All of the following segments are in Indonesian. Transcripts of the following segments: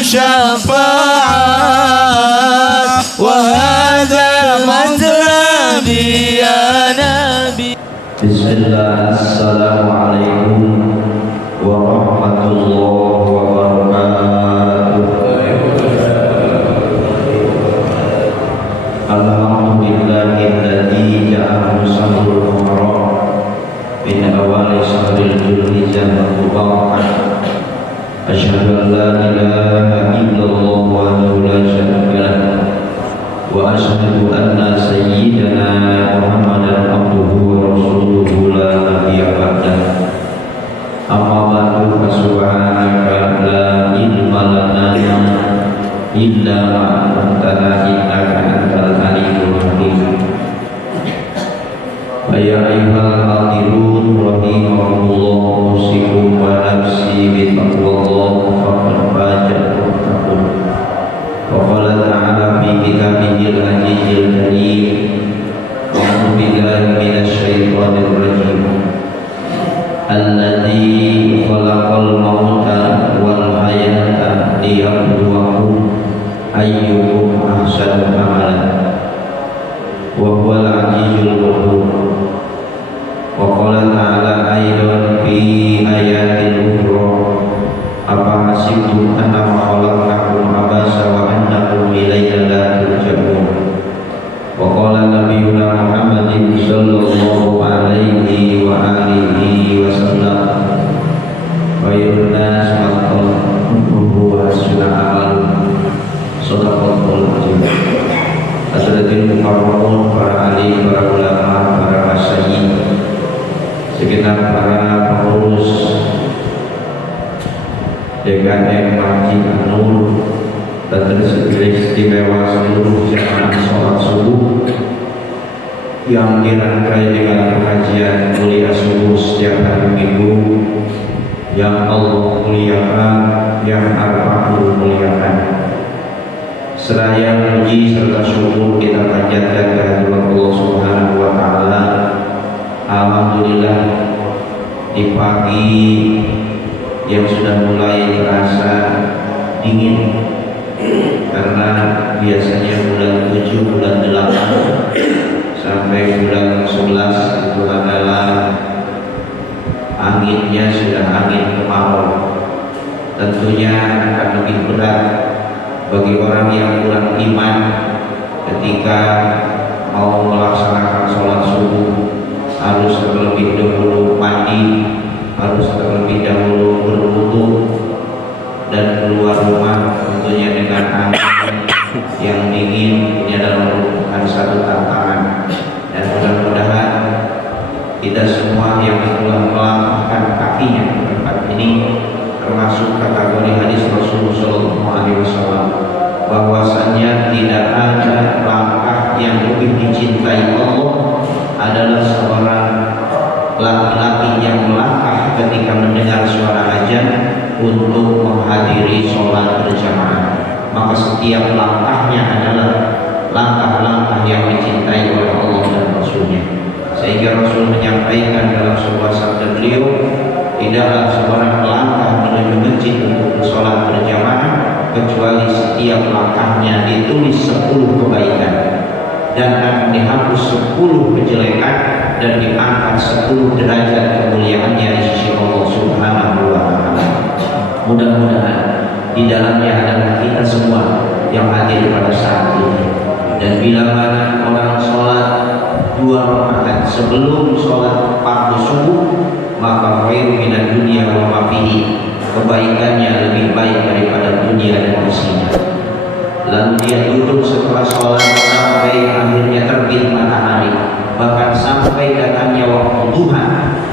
شفاعة وهذا مطلبي يا نبي. بسم الله. السلام عليكم ورحمة الله وبركاته. Alhamdulillahilladzi ja'alahu syahrul muharram min awali syahril dzulhijjah mubarak. Asyhadu an la ilaha illallah wahdahu la syarika lahu wa asyhadu anna sayyidana Muhammadan abduhu wa rasuluhu la nabiyya ba'dahu. Amma ba'du, subhanaka la ilma lana illa ma 'allamtana innaka antal alimul hakim. Ya ayyuhal hadirun rahimakumullah, usikum wa nafsi bi taqwallah faqad fajatul muttaqun. Wa qala ta'ala fi kitabihil azizil karim, a'udzu billahi minasy syaithanir rajim. Alladzi khalaqal mauta wal hayata liyabluwakum ayyukum ahsanu amalan wa huwal azizul ghafur. Wa qala ta'ala aidan fi ayatin ukhra, apa hasibtum annama khalaqnakum abasa wa annakum ilayna la turja'un. Wa qala nabiyyuna Muhammadin sallallahu alaihi wa alihi wasallam, khairun nas man qultuhu wa sunnatul sadaqatul azim. Asalatin mukarramun, para alim, para ulama, para masyayikh, segenap para pengurus DKM Masjid An-Nur, dan tersedia istimewa seluruh jamaah sholat subuh yang dirangkai dengan pengajian mulia subuh setiap hari Minggu, yang Allah muliakan, yang Ar-Rahman muliakan. Seraya puji serta syukur kita panjatkan kehadirat Allah Subhanahu wa Ta'ala. Alhamdulillah, di pagi yang sudah mulai terasa dingin, karena biasanya bulan 7, bulan 8 sampai bulan 11 itu adalah anginnya sudah angin kemarau. Tentunya akan lebih berat bagi orang yang kurang iman ketika mau melaksanakan sholat subuh, harus terlebih dahulu mandi, harus terlebih dahulu berwudu dan keluar rumah tentunya dengan angin yang dingin. Ini adalah merupakan satu tantangan, dan mudah-mudahan kita semua yang telah melangkahkan kakinya ke tempat ini, termasuk kategori hadis Rasulullah SAW, bahwasanya tidak ada langkah yang lebih dicintai Allah adalah seorang laki-laki yang melangkah ketika mendengar suara azan untuk menghadiri sholat berjamaah. Maka setiap langkahnya adalah langkah-langkah yang dicintai oleh Allah dan Rasulnya. Sehingga Rasul menyampaikan dalam sebuah sabda beliau, tidaklah seorang melangkah menuju masjid untuk sholat berjamaah kecuali setiap langkahnya ditulis 10 kebaikan dan akan dihapus 10 kejelekan dan diangkat 10 derajat kemuliaannya di sisi Allah Subhanahu wa Ta'ala. Mudah-mudahan di dalamnya adalah kita semua yang hadir pada saat ini. Dan bila mana orang sholat 2 rakaat sebelum sholat fardu subuh, maka khairu minad dunya wa ma fihi, kebaikannya lebih baik daripada dunia dan isinya. Lalu dia duduk setelah sholat sampai akhirnya terbit matahari, bahkan sampai datangnya waktu duha,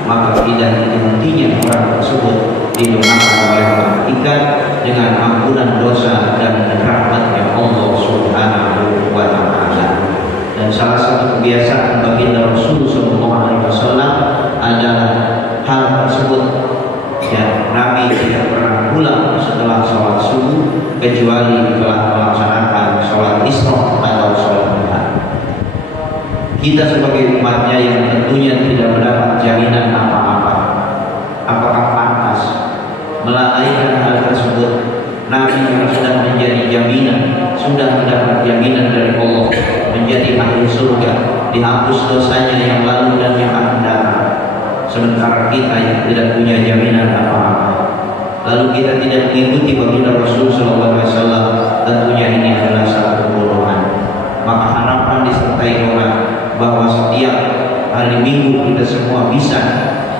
maka tidak henti-hentinya orang tersebut didoakan oleh malaikat dengan ampunan dosa dan rahmatnya Allah Subhanahu wa Ta'ala. Dan salah satu kebiasaan baginda Rasulullah SAW adalah hal tersebut. Ya, Nabi tidak pernah pulang setelah sholat subuh kecuali telah melaksanakan sholat isra atau sholat duha. Kita sebagai umatnya yang tentunya tidak mendapat jaminan apa-apa, apakah pantas melalaikan hal tersebut Nabi yang sudah menjadi jaminan, sudah mendapat jaminan dari Allah menjadi ahli surga, dihapus dosanya yang lalu dan yang akan datang. Sementara kita yang tidak punya jaminan apa-apa, lalu kita tidak mengikuti baginda Rasul SAW, tentunya ini adalah satu kebodohan. Maka harapan disertai doa bahwa setiap hari Minggu kita semua bisa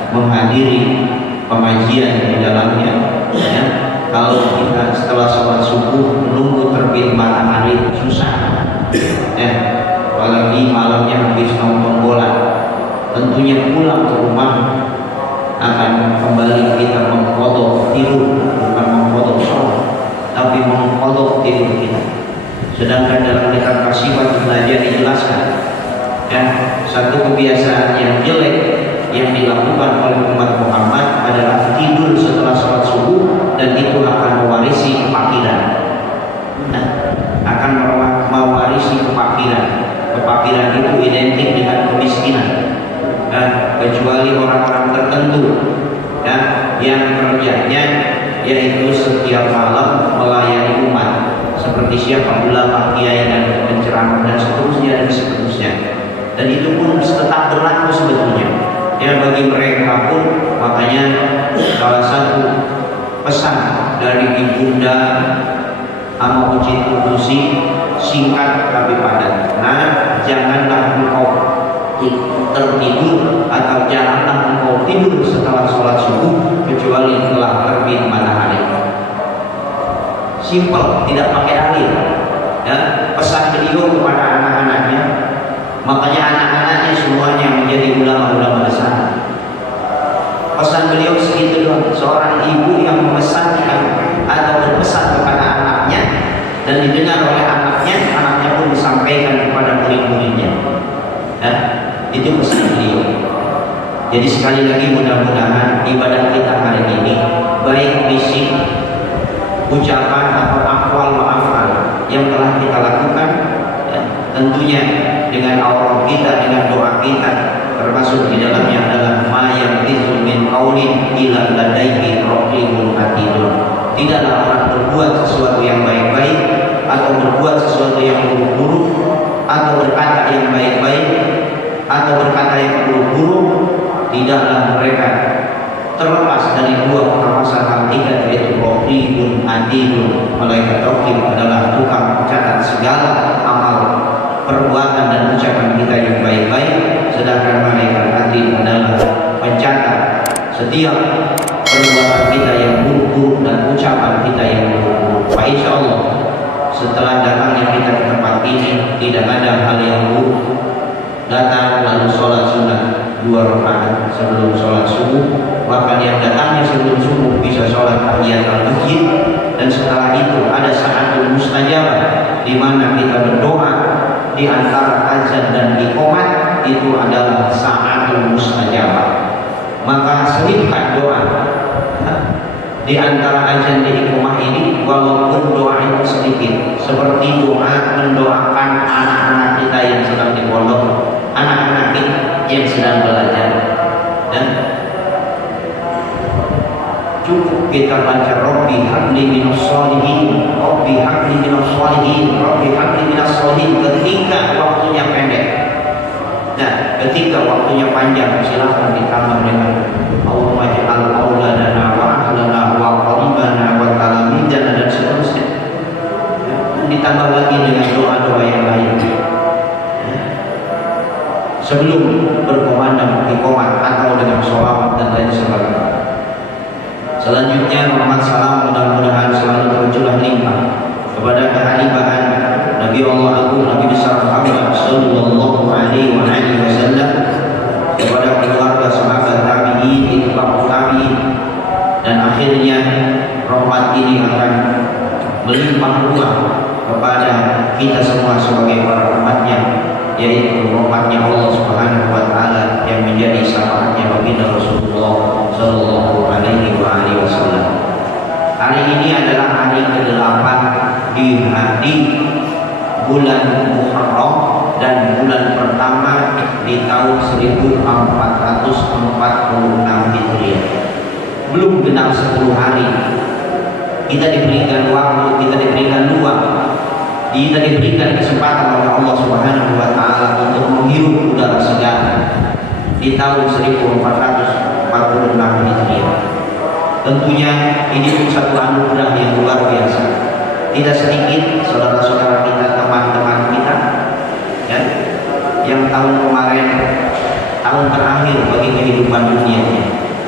menghadiri pengajian di dalamnya, ya. Kalau kita setelah sholat subuh menunggu terbit matahari susah, ya. Apalagi malamnya habis nonton bola, tentunya pulang ke rumah akan kembali kita mengkodok tidur, bukan mengkodok sholat, tapi mengkodok tidur kita. Sedangkan dalam kitab Kasifat belajar dijelaskan, ya, satu kebiasaan yang jelek yang dilakukan oleh umat Muhammad adalah tidur setelah sholat subuh, dan itu akan mewarisi kefakiran. Nah, akan mewarisi kefakiran. Kefakiran itu identik dengan kemiskinan. Nah, kecuali orang-orang tertentu, ya, yang kerjanya yaitu setiap malam melayani umat, seperti siapa ulama, kiai dan penceramah dan seterusnya dan seterusnya. Dan itu pun tetap berlaku sebetulnya. Ya, bagi mereka pun makanya salah satu pesan dari Ibunda Amma Ucit Kudusi singkat tapi padat. Nah, janganlah engkau tertidur atau janganlah engkau tidur setelah sholat subuh kecuali telah terbit matahari. Simpel, tidak pakai dalil. Ya, pesan beliau kepada anak-anaknya. Makanya anak-anaknya semuanya menjadi ulama-ulama besar. Pesan beliau segitu doang. Seorang ibu yang memesankan atau berpesan kepada anaknya dan didengar oleh anaknya, anaknya pun disampaikan kepada murid-muridnya. Ya, itu pesan beliau. Jadi sekali lagi mudah-mudahan ibadah kita hari ini baik fisik, ucapan atau akwal ma'afal yang telah kita lakukan, ya, tentunya dengan aurah kita, dengan doa kita, termasuk di dalamnya adalah ma yantizu min qaulin illa ladaihi raqibun atidun. Tidaklah orang berbuat sesuatu yang baik-baik atau berbuat sesuatu yang buruk-buruk atau berkata yang baik-baik atau berkata yang buruk-buruk, tidaklah mereka terlepas dari dua pengawasan hakikat, yaitu raqibun atidun. Malaikat raqib adalah tukang mencatat segala amal perbuatan dan ucapan kita yang baik-baik, sedangkan malaikat atid adalah pencatat setiap perbuatan kita yang buruk-buruk dan ucapan kita yang buruk-buruk. Pak, insya Allah setelah datangnya kita ke tempat ini tidak ada hal yang buruk. Datang lalu sholat sunat 2 rakaat sebelum sholat subuh, bahkan yang datangnya sebelum subuh bisa sholat tahiyat al-masjid, dan setelah itu ada sa'atul mustajabah di mana kita berdoa di antara azan dan iqamah, itu adalah sa'atul mustajabah. Maka selipkan doa di antara azan dan iqamah ini, walaupun doa itu sedikit, seperti doa mendoakan anak-anak kita yang sedang di pondok, anak-anak kita yang sedang belajar. Dan cukup kita baca Rabbi habli minas sholihin, Rabbi habli minas sholihin, Rabbi habli minas sholihin ketika waktunya pendek. Nah, ketika waktunya panjang silahkan ditambah dengan Allahumma ja'al auladana wa ahlana wa qaribana wa talamidana dan seterusnya. Dan ditambah lagi dengan doa-doa yang lain. Sebelum berkumandang iqamah atau dengan sholawat dan lain sebagainya. Selanjutnya rahmat salam mudah-mudahan selalu tercurah limpah kepada kehadiran Nabi Allah Agung Nabi besar Muhammad sallallahu alaihi wasallam, kepada keluarga sahabat tabi'in, itba'ut tabi'in, dan akhirnya rahmat ini akan melimpah ruah kepada kita semua sebagai para umatnya, yaitu rahmatnya Allah Subhanahu wa taala yang menjadi syafaatnya baginda Rasulullah sallallahu alaihi wasallam. Hari ini adalah hari ke-8 di bulan Muharram dan bulan pertama di tahun 1446 Hijriah. Belum genap 10 hari kita diberikan waktu, kita diberikan ruang, kita diberikan kesempatan oleh Allah Subhanahu wa taala untuk menghirup udara segar di tahun 1446 Hijriah. Tentunya ini pun satu anugerah yang luar biasa. Tidak sedikit saudara-saudara kita, teman-teman kita, ya, yang tahun kemarin tahun terakhir bagi kehidupan dunianya.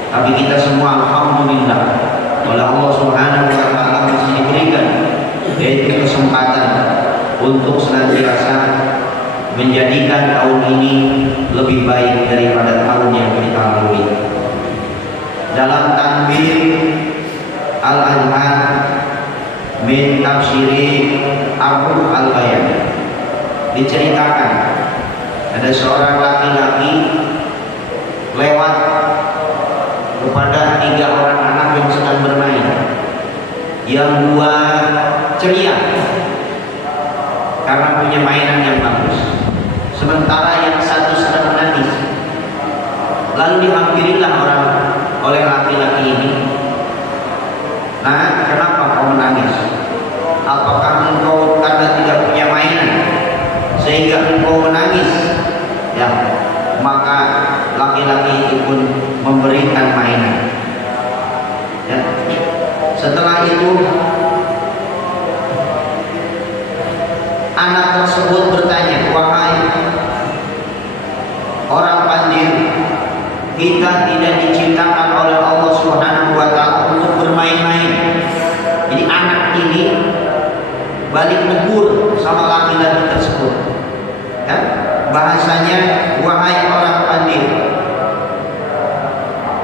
Tapi kita semua alhamdulillah oleh Allah Subhanahu wa taala masih diberikan yaitu kesempatan untuk senantiasa menjadikan tahun ini lebih baik daripada tahun yang kita lalui. Dalam tanbir Al-Adhan min tafsiri Abu Al-Bayan diceritakan ada seorang laki-laki lewat kepada 3 orang anak yang sedang bermain. Yang 2 ceria karena punya mainan yang bagus, sementara yang 1 sedang menangis. Lalu dihampirilah orang oleh laki-laki ini. Nah, kenapa kau menangis? Apakah engkau karena tidak punya mainan sehingga engkau menangis? Ya, maka laki-laki itu pun memberikan mainan. Ya. Setelah itu anak tersebut bertanya, wahai orang pandai, kita tidak diciptakan oleh Allah Subhanahu wa taala untuk bermain-main. Jadi anak ini balik negur sama laki-laki tersebut. Ya? Bahasanya, wahai orang pandai,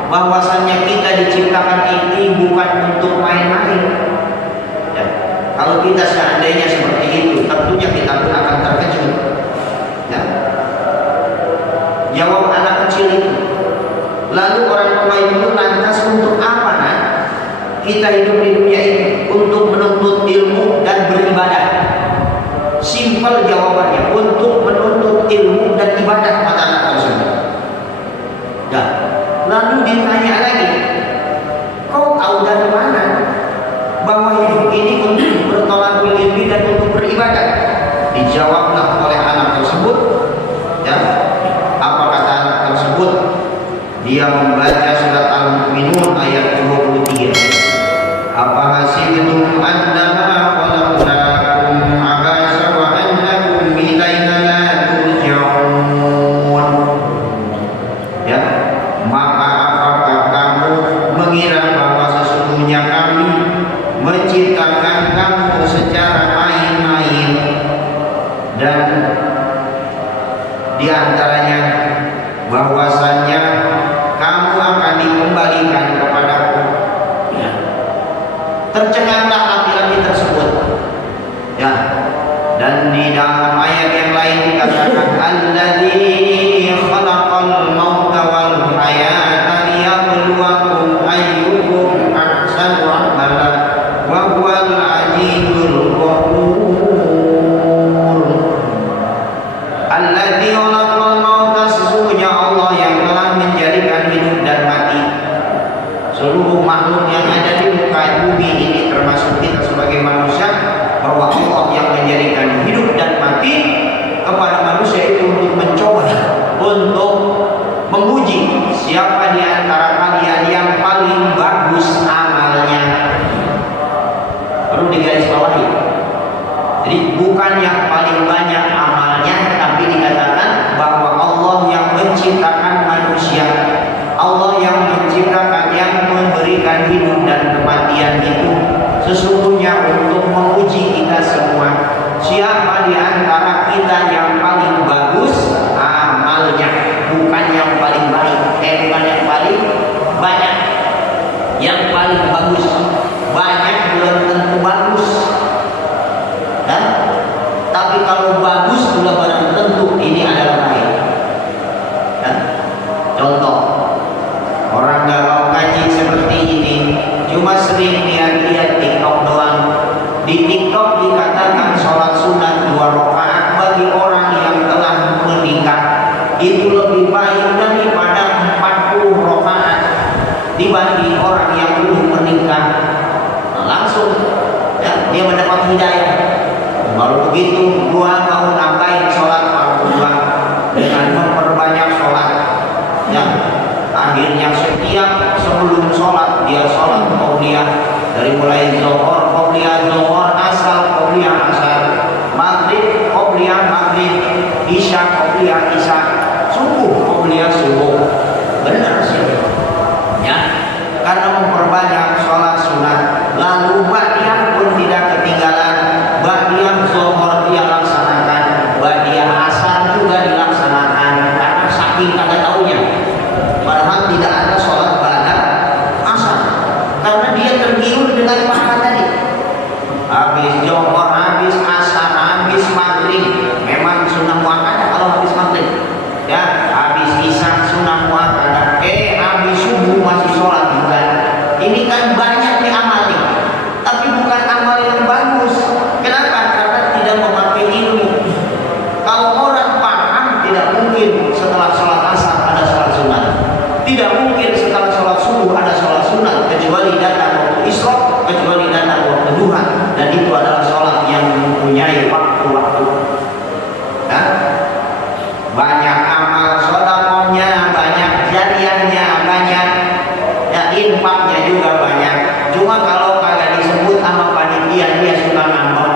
bahwasanya kita diciptakan ini bukan untuk main-main. Ya. Kalau kita seandainya seperti itu, tentunya kita pun akan terkejut. Ya. Jawab anak kecil itu. Lalu orang tua itu lantas untuk apa, nak? Kita hidup di dunia ini untuk menuntut ilmu dan beribadah. Simpel jawabannya, untuk menuntut ilmu dan ibadah pada anak tersebut. Ya. Lalu ditanya lagi, kau tahu dari mana bahwa hidup ini untuk bertolakul ilmi dan untuk beribadah? Dijawablah oleh anak tersebut. Ya, apa kata anak tersebut? Dia membaca surat Al-Mu'minun ayat 23. Apa hasibtum annama khalaqnakum abasa wa annakum ilaina la turja'un. Ya, maka apakah kamu mengira bahwa sesungguhnya kami menciptakan kamu secara main-main, dan diantaranya bahwasannya kamu akan dikembalikan kepadaku. Ya. Tercenganglah laki-laki tersebut. Ya. Dan di dalam ayat yang lain dikatakan alladzi khalaqal mauta wal hayata liyabluwakum ayyukum ahsanu amala wa huwal azizul ghafur. Alladzi khalaqal mauta, sesungguhnya Allah yang telah menjadikan hidup dan mati. Seluruh makhluk yang ada di muka bumi ini termasuk kita sebagai manusia, bahwa Allah yang menjadikan hidup dan mati kepada manusia itu untuk mencoba, untuk menguji siapa di antara kalian yang paling bagus amalnya. Perlu digarisbawahi. Jadi bukan yang paling banyak amalnya, tapi dikatakan bahwa Allah yang menciptakan manusia, Allah yang menciptakan, yang memberikan hidup dan kematian itu sesungguhnya untuk menguji kita semua. Siapa di antara kita yang paling bagus amalnya, bukan yang paling baik, bukan yang paling banyak, yang paling bagus. Banyak belum tentu bagus. Nah, tapi kalau bagus sudah barang tentu ini adalah baik. Nah, contoh, orang galau ngaji seperti ini cuma sering lihat-lihat TikTok doang. Di TikTok dikatakan sholat sunat 2 rakaat bagi orang yang telah menikah itu lebih baik daripada 40 rakaat dibanding orang yang belum menikah. Nah, langsung dia mendapat hidayah. Baru begitu gua mau nambahin sholat fardu gua dengan memperbanyak sholat. Ya, akhirnya setiap sebelum sholat dia sholat qobliyah, dari mulai zuhur qobliyah zuhur, asar qobliyah asar, maghrib qobliyah maghrib, isya qobliyah isya, subuh qobliyah subuh. Benar sih, ya, karena memperbanyak sholat sunat. Lalu ba'diyah pun tidak ketinggalan, ba'diyah zuhur dia laksanakan, ba'diyah asar juga dilaksanakan, karena saking kagak taunya. Padahal tidak ada sholat ba'da asar, karena dia tergiur dengan pahala tadi. Habis zuhur, habis asar, habis maghrib, memang sunnah muakkadah kalau habis maghrib, ya, habis isya sunnah muakkadah, habis subuh masih sholat juga. Ini kan banyak diamali, tapi bukan amal yang bagus. Kenapa? Karena tidak memakai ilmu. Kalau orang paham, tidak mungkin setelah sholat asar ada sholat sunat, tidak mungkin setelah sholat subuh ada sholat sunat, kecuali datang waktu isyraq, kecuali datang waktu duha, dan itu adalah sholat yang mempunyai waktu-waktu. Nah, banyak amal sedekahnya, banyak jariahnya, banyak ya, infaknya juga banyak. Cuma kalau kagak disebut sama panitia, dia suka ngambek.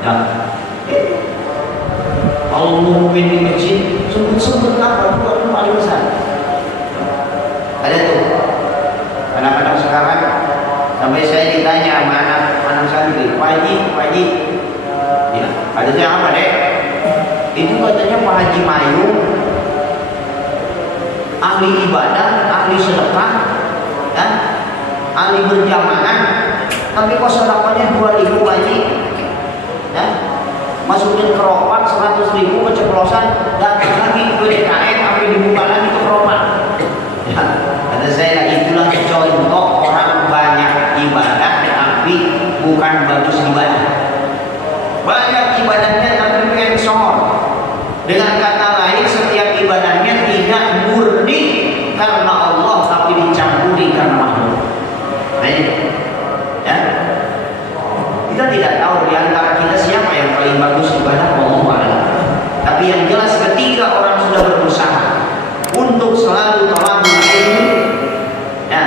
Ya, kalau ngumumin di masjid, sebut-sebut apa itu paling besar. Ada tuh anak-anak sekarang, sampai saya ditanya sama anak santri, Pak Haji, ya, ada yang apa dek? Itu katanya Pak Haji Mayung ahli ibadah, ahli sedekah, ya, ahli berjamaah, tapi kok sedekahnya 2.000 Haji, ya, masukin keropak 100.000 keceplosan, datang lagi ke DKM, sampai dibuka lagi ke keropak. Ya, kata saya, itulah contoh orang banyak ibadah tapi bukan bagus ibadah. Banyak ibadahnya tapi pengen sohor. Dengan kata lain, setiap ibadahnya tidak murni karena Allah, tapi dicampuri karena makhluk. Nah ini, ya, kita tidak tahu di antara kita siapa yang paling bagus ibadah, Allah a'lam. Tapi yang jelas ketika orang sudah berusaha untuk selalu talabul ilmu, ya,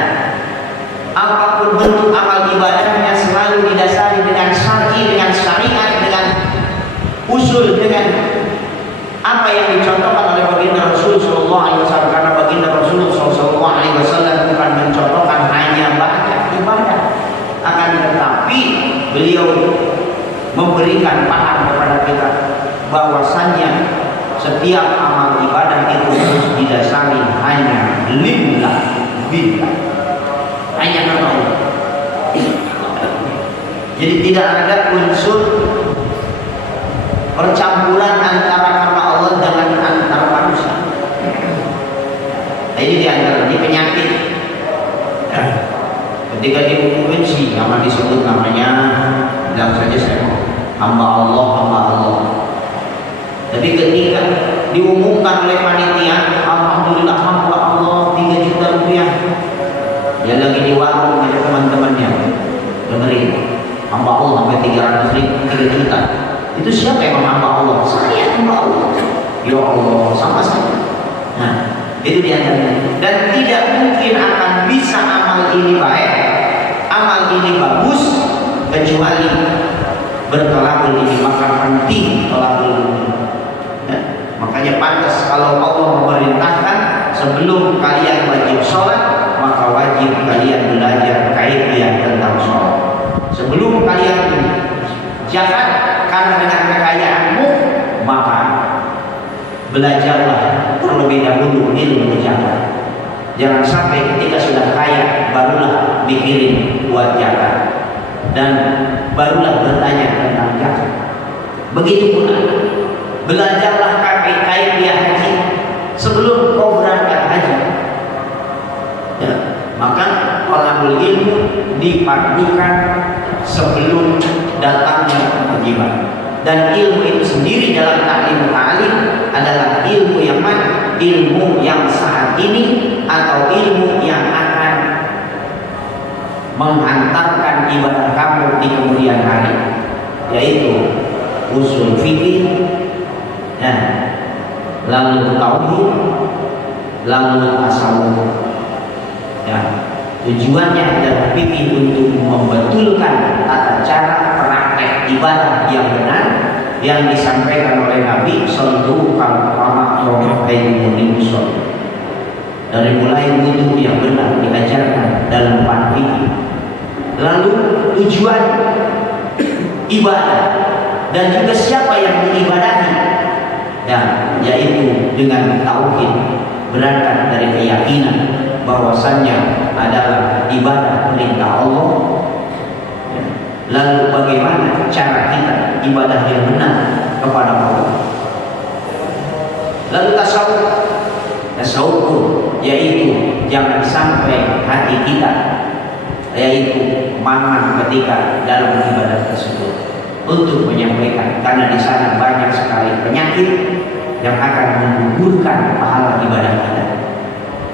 apapun bentuk amal ibadahnya selalu didasari dengan syar'i, dengan syariat, dengan usul, dengan apa yang dicontohkan oleh baginda Rasul Sallallahu Alaihi Wasallam. Karena baginda Rasul Sallallahu Alaihi Wasallam bukan mencontohkan hanya banyak ibadah, akan tetapi beliau memberikan paham kepada kita bahwasannya setiap amal ibadah itu harus didasari hanya lillah, billah, hanya karena Allah. Jadi tidak ada unsur percampuran antara karena Allah dengan antara manusia. Nah, ini diantara ini penyakit. Ya. Ketika diumumin sih, nama disebut namanya, bilang saja saya mau hamba Allah, hamba Allah. Tapi ketika diumumkan oleh panitia, alhamdulillah hamba Allah 3 juta rupiah, dia lagi di warung dengan teman-temannya, dengerin hamba Allah sampai 3 juta. Itu siapa yang hamba Allah? Saya hamba Allah. Ya Allah, sama saja. Nah, itu diantaranya. Dan tidak mungkin akan bisa amal ini baik, amal ini bagus, kecuali bertolakul ini. Maka penting tolakul ini. Ya, makanya pantas kalau Allah memerintahkan sebelum kalian wajib sholat, maka wajib kalian belajar kaifiah tentang sholat. Sebelum kalian zakat, karena dengan kekayaanmu, maka belajarlah terlebih dahulu ilmu zakat. Jangan sampai ketika sudah kaya barulah mikirin buat zakat dan barulah bertanya tentang zakat. Begitu pula belajarlah kaifiah haji sebelum kau berangkat haji. Ya, maka talabul ilmu dipadukan sebelum datangnya kewajiban. Dan ilmu itu sendiri dalam ta'lim adalah ilmu yang mana? Ilmu yang saat ini atau ilmu yang akan menghantarkan menyempurnakan ibadah kamu di kemudian hari, yaitu usul fikih, lalu tauhid, lalu tasawuf. Tujuannya adalah fikih untuk membetulkan tata cara praktek ibadah yang benar yang disampaikan oleh Nabi Sallallahu Alaihi Wasallam. Dari mulai wudhu yang benar diajarkan dalam bab fikih, lalu tujuan ibadah dan juga siapa yang diibadahi, yaitu dengan tauhid, berangkat dari keyakinan bahwasannya adalah ibadah perintah Allah. Lalu bagaimana cara kita ibadah yang benar kepada Allah. Lalu tasawuf yaitu jangan sampai hati kita yaitu mangan ketika dalam ibadah tersebut untuk menyampaikan, karena di sana banyak sekali penyakit yang akan menggugurkan pahala ibadah kita.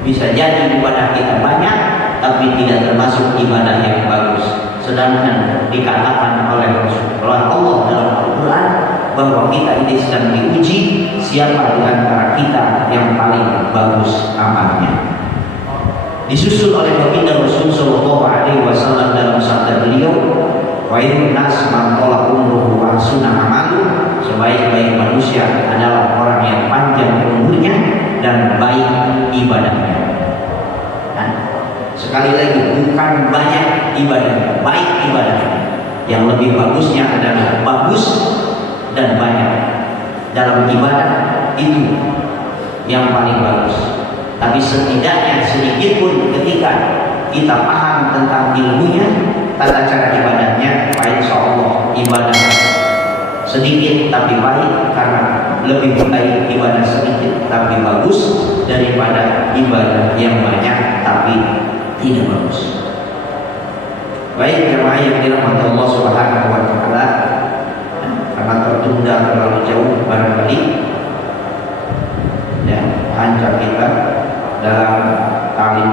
Bisa jadi ibadah kita banyak tapi tidak termasuk ibadah yang bagus. Sedangkan dikatakan oleh Allah dalam Al-Quran bahwa kita ini sedang diuji siapa di antara kita yang paling bagus amalnya. Disusul oleh baginda Rasul Sallallahu Alaihi Wasallam dalam sabda beliau, wa in nas man tala umruhu wa sunah amalu, sebaik-baik manusia adalah orang yang panjang umurnya dan baik ibadahnya. Sekali lagi, bukan banyak ibadah, baik ibadah. Yang lebih bagusnya adalah bagus dan banyak. Dalam ibadah itu yang paling bagus. Tapi setidaknya sedikit pun ketika kita paham tentang ilmunya, tata cara ibadahnya, insya Allah ibadah sedikit tapi baik, karena lebih baik ibadah sedikit tapi bagus daripada ibadah yang banyak tapi tidak bagus. Baik jemaah yang dirahmati Allah Subhanahu wa taala, karena tertunda terlalu jauh barangkali hancur kita dalam ta'lim.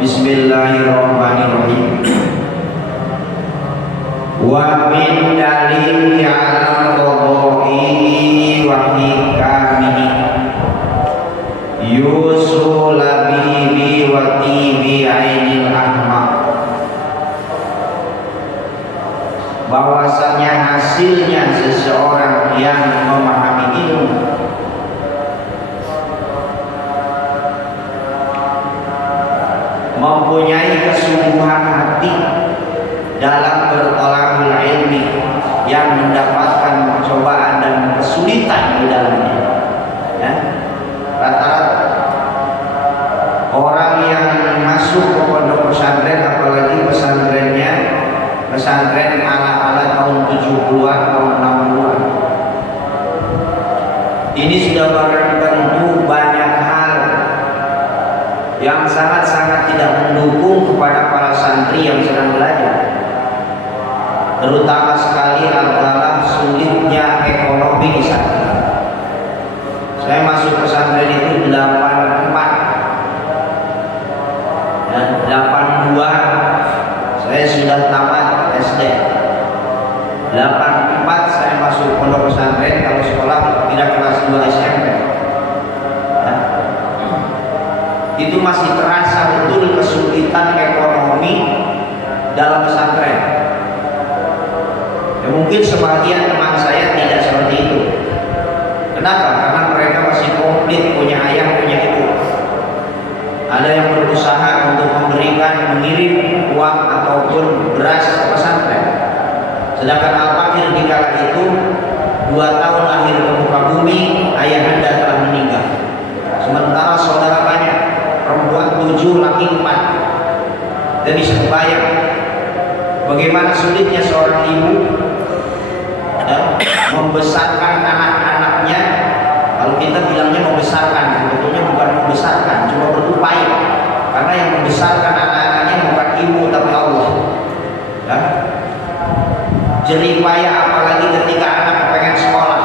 Bismillahirrahmanirrahim. Wa min dalili ala qadha'i wa hikamihi yusul bibi wa tibi ainil ahmaq, bahwasanya hasilnya seseorang yang memahami ilmu mempunyai kesungguhan hati dalam bertolakul ilmi, yang mendapatkan cobaan dan kesulitan di dalamnya. Rata-rata orang yang masuk ke pondok pesantren, apalagi pesantrennya pesantren ala-ala tahun 70-an, tahun 60-an, ini sudah barang tentu banyak hal yang sangat-sangat tidak mendukung kepada para santri yang sedang belajar. Terutama sekali adalah sulitnya ekonomi di sana. Saya masuk pesantren itu 84 dan 82 saya sudah tamat SD. 84 saya masuk pondok pesantren, kalau sekolah tidak kelas 2 SMP. Itu masih terasa betul kesulitan ekonomi dalam pesantren. Mungkin sebagian teman saya tidak seperti itu. Kenapa? Karena mereka masih komplit, punya ayah, punya ibu. Ada yang berusaha untuk mengirim uang ataupun beras ke pesantren. Sedangkan Al-Fakir di kala itu 2 tahun lahir ke muka bumi, ayahanda telah meninggal. Sementara saudara banyak, perempuan 7, laki 4. Dan bisa kebayang bagaimana sulitnya seorang ibu membesarkan anak-anaknya. Kalau kita bilangnya membesarkan, sebetulnya bukan membesarkan, cuma berupaya, karena yang membesarkan anak-anaknya bukan ibu tapi Allah. jerih payah, apalagi ketika anak kepengen sekolah.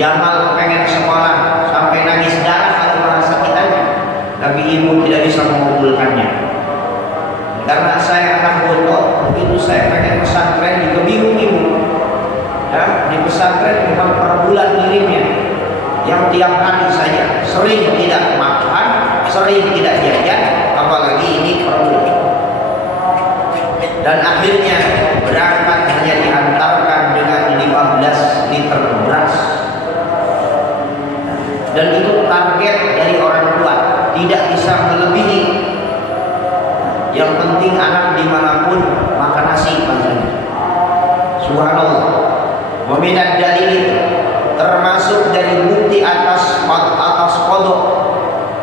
Jamal kepengen sekolah sampai nangis darah kalau bahasa kitanya, tapi ibu tidak bisa mengabulkannya. Karena saya anak bodoh, begitu saya pengen pesantren juga bingung ibu. Ya, di pesantren bukan per bulan ngirimnya, yang tiap hari saja, sering tidak makan, sering tidak jajan, apalagi ini per bulan. Dan akhirnya berangkat hanya diantarkan dengan 15 liter beras. Dan itu target dari orang tua, tidak bisa melebihi. Yang penting anak dimanapun makan nasi pasalnya. Subhanallah. Meminat dalil itu termasuk dari bukti atas kodok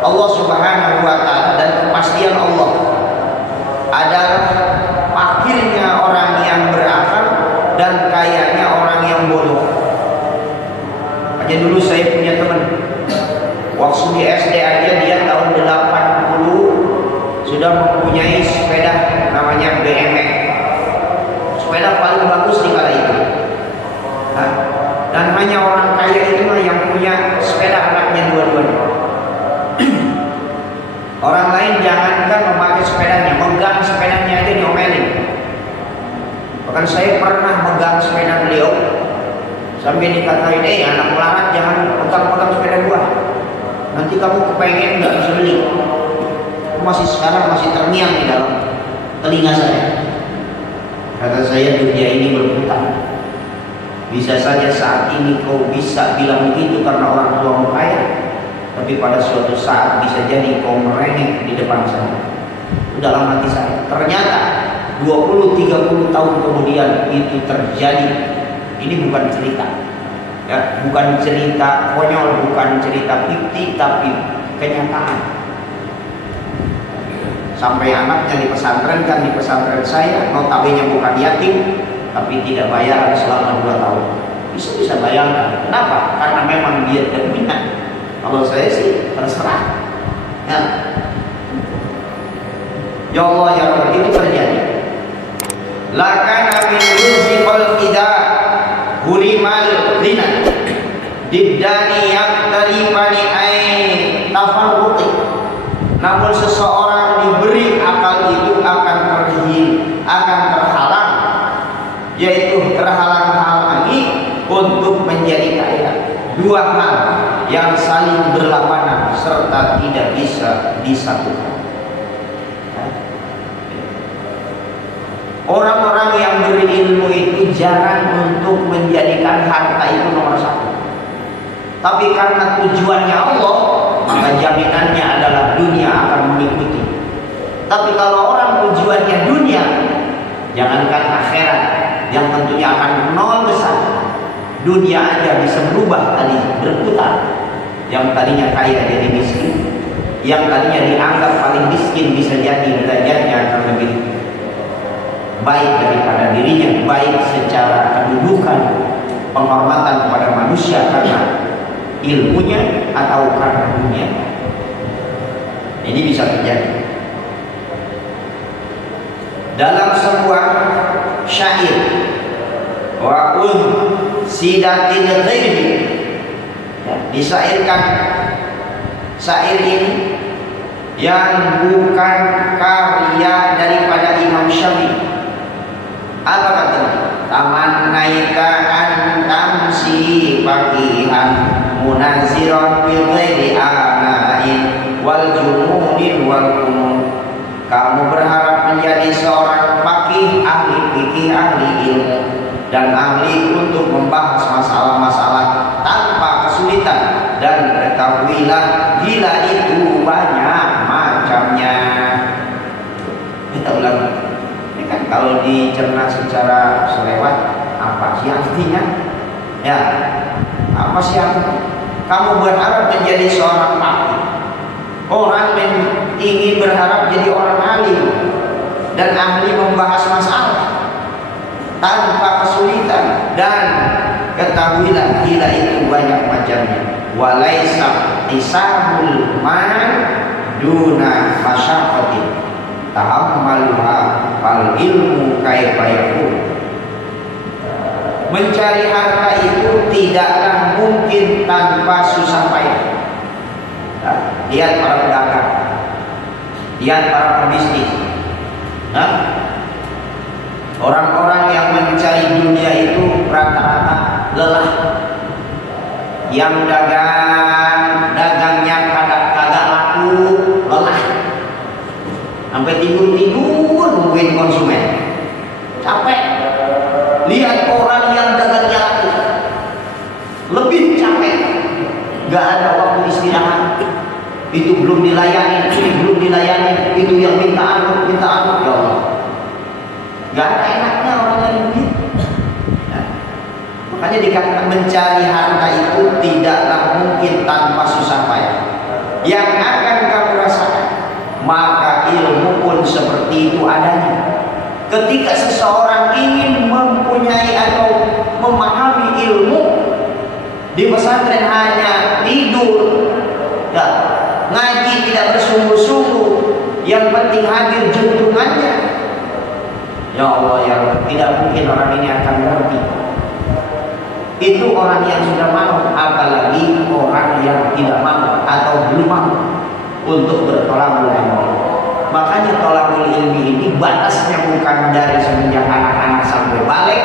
Allah Subhanahu wa Ta'ala dan kepastian Allah adalah fakirnya orang yang berakal dan kayanya orang yang bodoh. Aja dulu saya punya teman, waktu di SD aja dia tahun 80 sudah mempunyai sepeda namanya BMX, sepeda paling bagus di kala itu. Nah, dan hanya orang kaya itu yang punya sepeda anaknya dua-duanya. Orang lain jangankan memakai sepedanya, megang sepedanya aja diomelin. Bahkan saya pernah megang sepeda beliau sampai dikatain, anak melarat jangan pegang-pegang sepeda gua, nanti kamu kepengen nggak bisa beli. Sekarang masih terngiang di dalam telinga saya. Kata saya, dunia ini berputar. Bisa saja saat ini kau bisa bilang begitu karena orang tuamu kaya, tapi pada suatu saat bisa jadi kau merengek di depan saya. Itu dalam hati saya. Ternyata 20-30 tahun kemudian itu terjadi. Ini bukan cerita, ya, bukan cerita konyol, bukan cerita fiktif, tapi kenyataan. Sampai anaknya dipesantrenkan di pesantren saya, notabene bukan yatim, tapi tidak bayaran selama 2 tahun. Bisa bayangkan. Kenapa? Karena memang dia tidak minat. Kalau saya sih terserah. Ya Allah ya Allah, itu terjadi. Lakana min rizqil ida hurimal zina diddani yaktarifani ay tafarruqi. Namun seseorang diberi akal itu akan terhalang, yaitu terhalang-halangi untuk menjadi kaya. 2 hal yang saling berlawanan serta tidak bisa disatukan. Orang-orang yang berilmu itu jarang untuk menjadikan harta itu nomor 1. Tapi karena tujuannya Allah, maka jaminannya adalah dunia akan mengikuti. Tapi kalau orang tujuannya dunia, jangankan akhirat yang tentunya akan nol besar, dunia aja bisa berubah tadi, berputar. Yang tadinya kaya jadi miskin, yang tadinya dianggap paling miskin bisa jadi derajatnya akan lebih baik daripada dirinya, baik secara kedudukan, penghormatan kepada manusia karena ilmunya atau karena dunia. Ini bisa terjadi. Dalam sebuah syair, wa'un sidatil ghairi, disairkan syair ini yang bukan karya daripada Imam Syafi'i. Apa katanya? Tamannaika an tamsi faqihan munaziran bil ghairi anain wal junudin wal kunun. Kamu berharap menjadi seorang faqih, ahli fikih, ahli ilmu, dan ahli untuk membahas masalah-masalah tanpa kesulitan. Dan ketahuilah, gila itu banyak macamnya. Kita ulang. Ini kan kalau dicerna secara selewat, apa sih artinya? Ya, apa sih artinya? Kamu berharap menjadi seorang faqih. Orang yang ingin berharap jadi orang alim dan ahli membahas masalah tanpa kesulitan. Dan ketahuilah, gila itu banyak macamnya. Walaisa isabul man duna masyaqatin tahammaluha fal ilmu kaifa yakun. mencari harta itu tidaklah mungkin tanpa susah payah. Nah, lihat para pedagang, lihat para pebisnis. Nah, orang-orang yang mencari dunia itu rata-rata lelah. Yang dagangnya kagak laku, lelah. Sampai tidur nungguin konsumen. Capek. Lihat orang yang dagangnya laku, lebih capek. Gak ada waktu istirahat. Itu belum dilayani, ini belum dilayani, itu yang minta anu, ya Allah. Gak ada enaknya orang yang duit. Nah, makanya dikatakan mencari harta itu tidaklah mungkin tanpa susah payah. Yang akan kamu rasakan, maka ilmu pun seperti itu adanya. Ketika seseorang ingin mempunyai atau memahami ilmu, di pesantren hanya tidur, ya, ngaji tidak bersungguh-sungguh, yang penting hadir juntungannya. Ya Allah, ya tidak mungkin orang ini akan ngerti. Itu orang yang sudah mau, apalagi orang yang tidak mau atau belum mau untuk bertolak dengan Allah. Makanya tolakul ilmi ini batasnya bukan dari semenjak anak-anak sampai balik,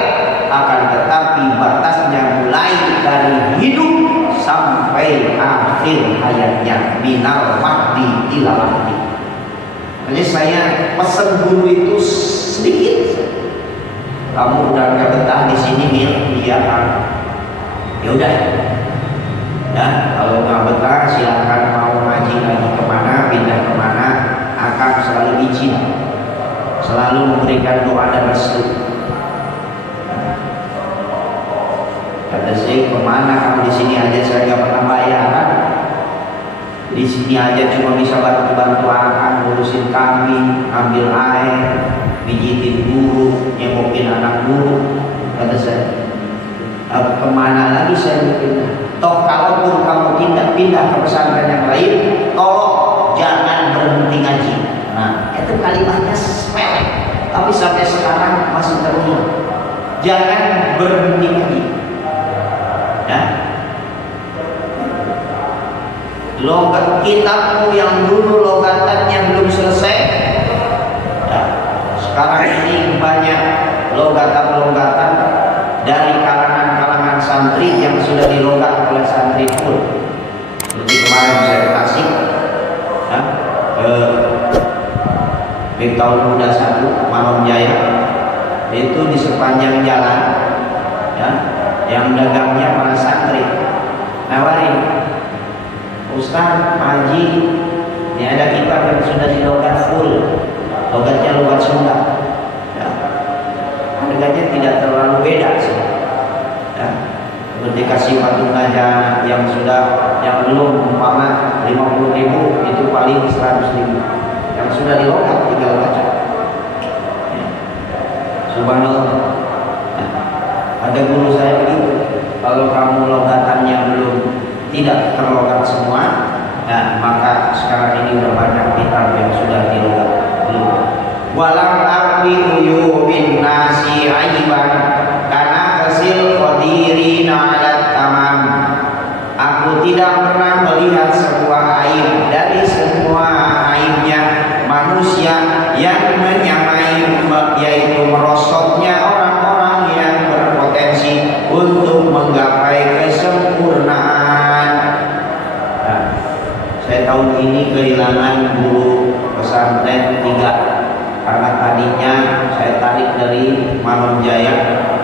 akan tetapi batasnya mulai dari hidup sampai akhir hayatnya, minal mahdi ila mahdi. Jadi saya pesan guru itu sedikit. Kamu udah gak betah di sini, Mil? Iya kan? Ya udah. Ya, kalau nggak betah silakan mau ngaji lagi kemana, pindah kemana. Akan selalu izin, selalu memberikan doa dan restu. Kata saya, kemana kamu di sini aja saya nggak pernah bayaran. Di sini aja cuma bisa bantu-bantu akan ngurusin kambing, ambil air, pijitin guru, nyengokin anak guru. Kata saya, kemana lagi saya berpindah? Toh kalaupun kamu pindah ke pesantren yang lain, tolong jangan berhenti ngaji. Nah, itu kalimatnya sepele, tapi sampai sekarang masih terngiang. Jangan berhenti ngaji. Ya. Logat kitabmu yang dulu logatannya belum selesai, ya, sekarang ini banyak logatan-logatan dari kalangan-kalangan santri yang sudah dilogat oleh santri pun. Seperti kemarin saya kasih, ya, di tahun muda 1 Mangun Jaya, itu di sepanjang jalan, ya, yang dagangnya para santri nawarin, Ustaz, Pak Haji, ini ada kitab yang sudah dilogat full, logatnya logat Sunda, ya, harganya tidak terlalu beda sih, ya. Dikasih patung gajah yang belum umpama 50.000 itu paling 100.000, yang sudah dilogat tinggal baca, ya. Subhanallah, ya. Ada guru saya begitu, kalau kamu logatannya tidak terlogat semua, nah maka sekarang ini udah banyak kitab yang sudah dilogat belum. Walam arwi uyubin nasi aiban karena kesil qadirin ala tamam. Aku tidak pernah melihat sebuah aib dari semua aibnya manusia yang menyamai, yaitu merosotnya orang-orang yang berpotensi untuk menggapai kesempurnaan. Nah, saya tahun ini kehilangan guru pesantren 3. Karena tadinya saya tarik dari Mangun Jaya,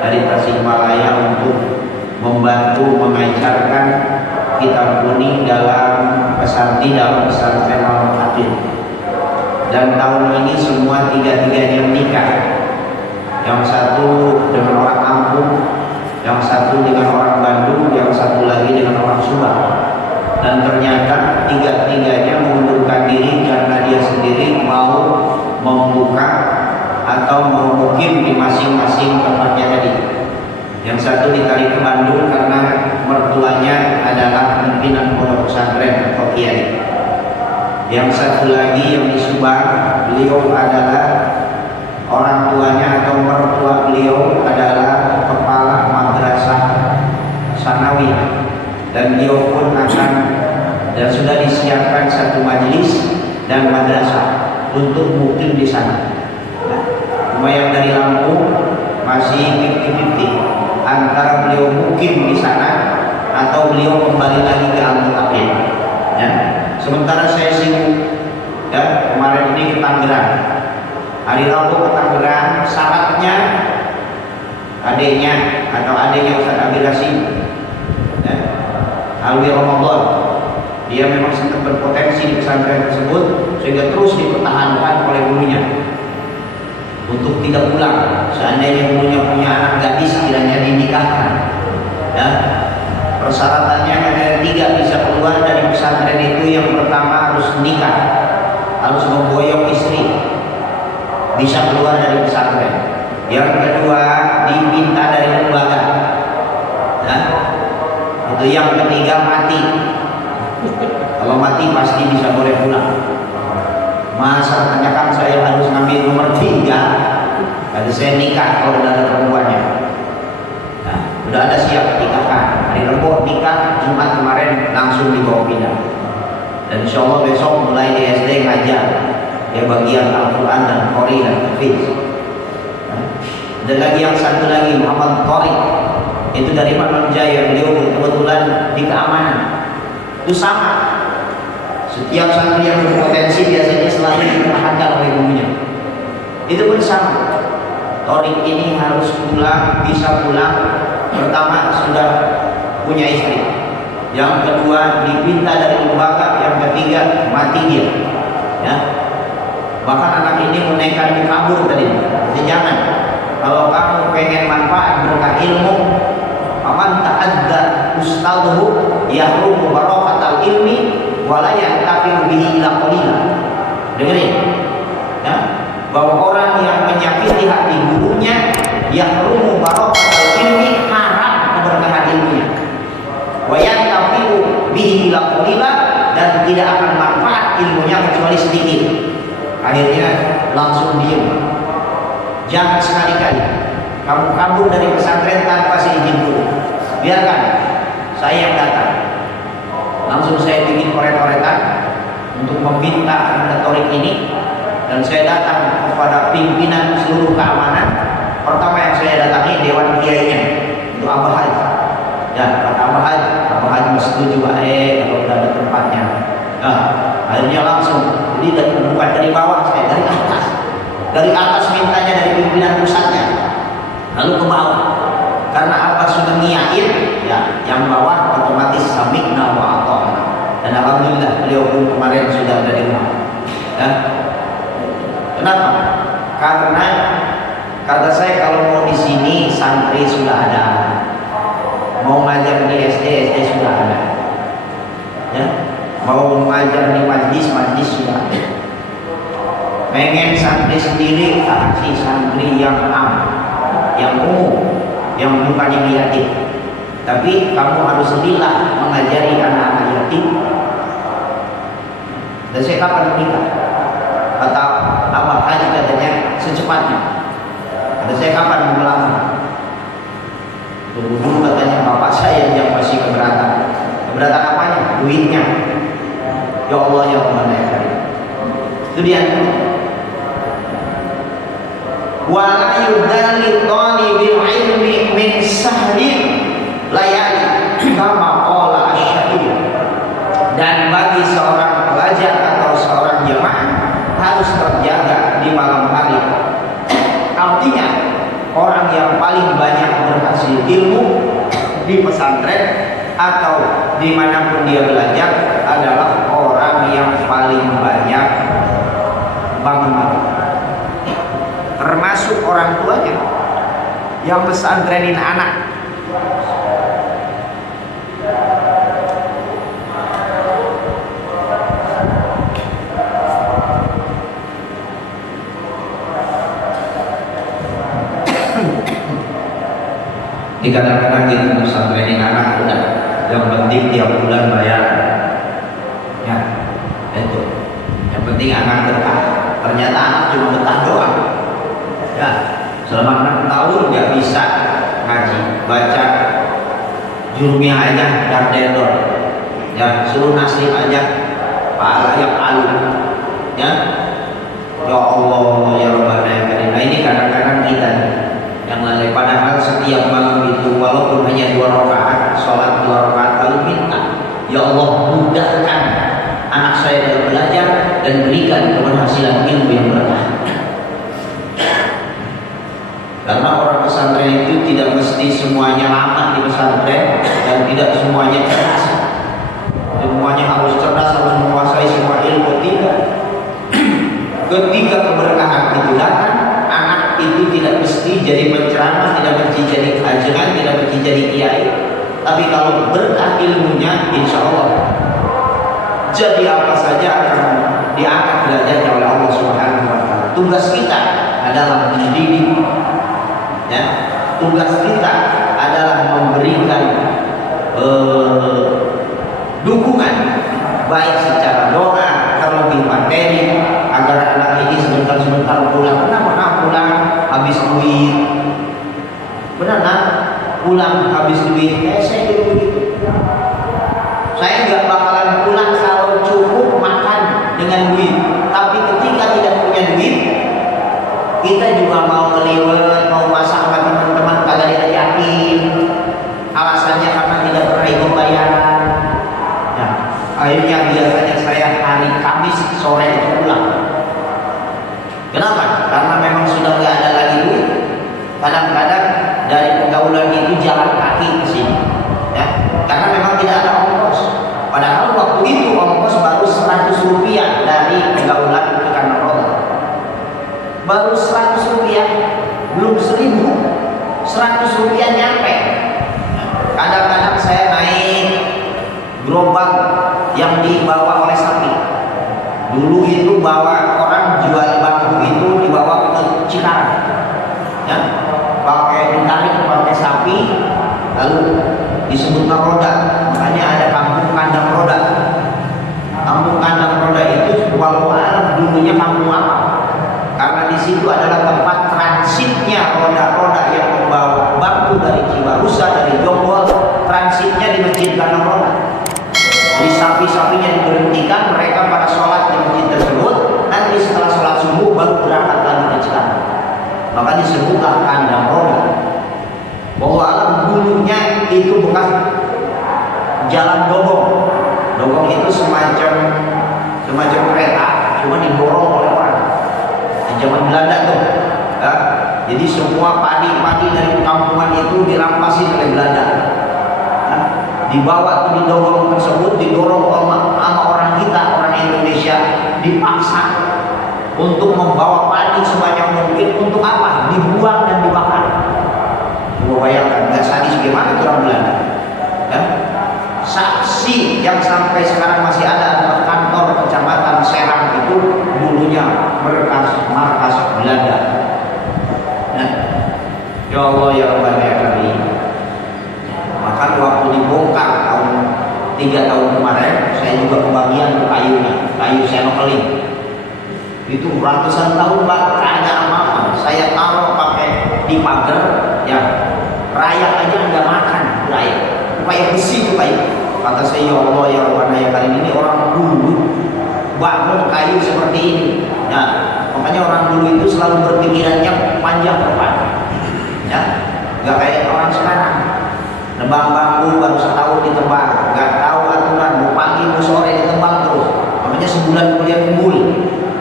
dari Tasikmalaya untuk membantu mengajarkan kitab kuning dalam pesantren Al-Hakim. Dan tahun ini semua tiga-tiganya menikah. Yang satu dengan orang Lampung, yang satu dengan orang Bandung, yang satu lagi dengan orang Subang. Dan ternyata tiga-tiganya mengundurkan diri karena dia sendiri mau membuka atau mau mukim di masing-masing tempatnya tadi. Yang satu ditarik ke Bandung karena mertuanya adalah pimpinan pondok pesantren atau kiai. Yang satu lagi yang di Subang, beliau adalah orang tuanya atau mertua beliau adalah kepala Sanawi, dan beliau pun akan dan sudah disiapkan satu majelis dan madrasah untuk mukim di sana. Cuma yang dari Lampung masih 50-50 antara beliau mukim di sana atau beliau kembali lagi ke Al-Mutaqin. Ya. Sementara saya sibuk, ya, kemarin ini ke Tangerang, hari Rabu ke Tangerang, syaratnya adiknya Ustaz Abdul Hasim, ya, Alwi Ramadan, dia memang sangat berpotensi di pesantren tersebut sehingga terus dipertahankan oleh gurunya untuk tidak pulang. Seandainya gurunya punya anak gadis kiranya dinikahkan, ya. Persyaratannya ada 3 bisa keluar dari pesantren itu. Yang pertama harus nikah, harus memboyong istri, bisa keluar dari pesantren. Yang kedua dipinta dari lembaga, ya. Itu yang ketiga mati. Kalau mati pasti bisa boleh pulang. Masa tanyakan saya harus ngambil nomor 3? Tadi saya nikah kalau udah ada perempuannya. Nah, udah ada siap nikahkan. Hari Rabu nikah, Jumat kemarin langsung dibawa pindah. Dan insya Allah besok mulai di SD ngajar, ya, bagian Al-Quran dan Qori dan Hafiz. Nah, ada lagi yang satu lagi Muhammad Tariq, itu dari Pamang Jaya. Beliau kebetulan di keamanan. Itu sama. Setiap santri yang berpotensi biasanya selalu dipertahankan oleh gurunya. Itu pun sama. Tariq ini harus pulang, bisa pulang. Pertama sudah punya istri, yang kedua dipinta dari lembaga, yang ketiga mati dia, ya. Bahkan anak ini menekan di kabur tadi. Jadi jangan, kalau kamu pengen manfaat berkah ilmu, aman ta'adda ustadhu yahrumu barakatal ilmi wala yantafi'u bihi ila qalila. Dengerin, ya, bahwa orang yang menyakiti hati gurunya yahrumu barakatal ilmi, haram keberkahan ilmunya, wa yantafi'u bihi ila qalila, dan tidak akan manfaat ilmunya kecuali sedikit. Akhirnya langsung diam. Jangan sekali-kali kamu kabur dari pesantren tanpa seizin guru. Biarkan saya yang datang. Langsung saya bikin coret-coretan untuk meminta mandatorik ini, dan saya datang kepada pimpinan seluruh keamanan. Pertama yang saya datangi dewan kiainya, itu Abah Haji. Ya, kata Abah Haji setuju, kalau udah ada tempatnya. Nah, akhirnya langsung, jadi bukan dari bawah, saya dari atas mintanya dari pimpinan pusatnya, lalu ke bawah. Karena Abah sudah ngiyain, ya, yang bawah otomatis samikna wa ata'na. Dan alhamdulillah beliau pun kemarin sudah ada di rumah. Ya. Kenapa? Karena kata saya kalau mau di sini santri sudah ada, mau ngajar di SD sudah ada, ya, mau mengajar di majlis sudah ada. Pengen santri sendiri, kasih santri yang yang umum, yang bukan yang yatim. Tapi kamu harus lillah mengajari anak-anak yatim. Dan saya kapan menikah? Kata Abah Haji katanya secepatnya. Kata saya kapan mau melamar? Dulu katanya bapak saya yang masih keberatan. Keberatan apanya? Duitnya. Ya Allah ya Allah ya Karim. Itu dia. Wala yudalli talibil ilmi min sahlin layali kama qala asy-syair. Dan bagi seorang pelajar atau seorang jemaah harus terjaga di malam hari. Artinya orang yang paling banyak berhasil ilmu di pesantren atau dimanapun dia belajar adalah orang yang paling banyak bangun malam, termasuk orang tuanya yang pesantrenin anak. Kadang-kadang kita pesantrenin anak udah, yang penting tiap bulan bayar, ya, itu yang penting anak betah. Ternyata anak cuma betah doang, ya. Selama 6 tahun nggak bisa ngaji, baca jurumnya aja dar dedor, ya suruh nasib aja pahala yang alu, ya. Ya Allah ya Rabbana ya Karim. Nah ini kadang-kadang kita yang lalai, padahal setiap malam itu walaupun hanya 2 rakaat, sholat 2 rakaat lalu minta, ya Allah mudahkan anak saya dalam belajar dan berikan keberhasilan ilmu yang berkah. Karena orang pesantren itu tidak mesti semuanya lama di pesantren dan tidak semuanya cerdas. Semuanya harus cerdas, harus menguasai semua ilmu, tidak. Ketika keberkahan itu datang, anak itu tidak mesti jadi penceramah, tidak mesti jadi ajaran, tidak mesti jadi kiai. Tapi kalau berkah ilmunya, insya Allah jadi apa saja akan diangkat derajatnya oleh Allah Subhanahu wa Ta'ala. Tugas kita adalah mendidik, ya. Tugas kita adalah memberikan dukungan baik secara doa, terlebih materi, agar anak ini sebentar-sebentar pulang. Kenapa pulang habis duit? Benar nak? Pulang habis duit. Saya dulu begitu. Saya nggak bakalan pulang kalau cukup makan dengan duit. Tapi ketika tidak punya duit, kita juga mau ngeliwet, mau masak sama teman-teman kagak diajakin. Alasannya karena tidak pernah ikut bayaran. Nah, akhirnya biasanya saya hari Kamis sore itu pulang. Kenapa? Karena memang sudah nggak ada lagi duit. Kadang-kadang dari pergaulan itu jalan kaki ke sini, ya. Karena memang tidak ada ongkos. Padahal waktu itu ongkos baru 100 rupiah dari pergaulan ke kantor roda. Baru 100 rupiah, belum 1000. 100 rupiah nyampe. Kadang-kadang saya naik gerobak yang dibawa oleh sapi. Dulu itu bawa orang jual bambu itu dibawa ke Cikarang, ya, pakai ditarik pakai sapi, lalu disebutkan roda. Makanya ada kampung kandang roda. Kampung kandang roda itu walau alam dulunya kampung apa? Karena di situ adalah tempat transitnya roda-roda yang membawa bambu dari Cibarusah, dari Jonggol, transitnya di masjid kandang roda. Jadi sapi-sapinya diberhentikan, mereka pada sholat di masjid tersebut. Nanti setelah sholat subuh baru berangkat lagi ke Cikarang. Maka disebutlah kandang roda. Bahwa alam dulunya itu bekas jalan dogong. Dogong itu semacam kereta, cuma didorong oleh orang. Di zaman Belanda tuh, ya. Jadi semua padi-padi dari kampungan itu dirampasin oleh Belanda. Dibawa tuh di dogong tersebut, didorong sama orang kita, orang Indonesia, dipaksa untuk membawa padi sebanyak mungkin. Untuk apa? Dibuang dan dibakar. Coba bayangkan, nggak sadis gimana itu orang Belanda, ya? Saksi yang sampai sekarang masih ada adalah kantor kecamatan Serang itu dulunya markas Belanda. Ya Allah ya Rabbana ya Karim. Maka waktu dibongkar tahun 3 tahun kemarin, saya juga kebagian ke kayunya, kayu senokeling. Itu ratusan tahun Pak, ada apa-apa. Saya taruh pakai di pagar, ya, rayak aja nggak makan, rayak. Kayak besi itu kayu. Kata saya, ya Allah ya Rabbana ya Karim, ini orang dulu bangun kayu seperti ini. Nah, makanya orang dulu itu selalu berpikirannya panjang depan, ya, nggak kayak orang sekarang. Nebang bambu baru setahun ditebang, nggak tahu aturan, mau pagi mau sore ditebang terus. Makanya sebulan kemudian kumpul.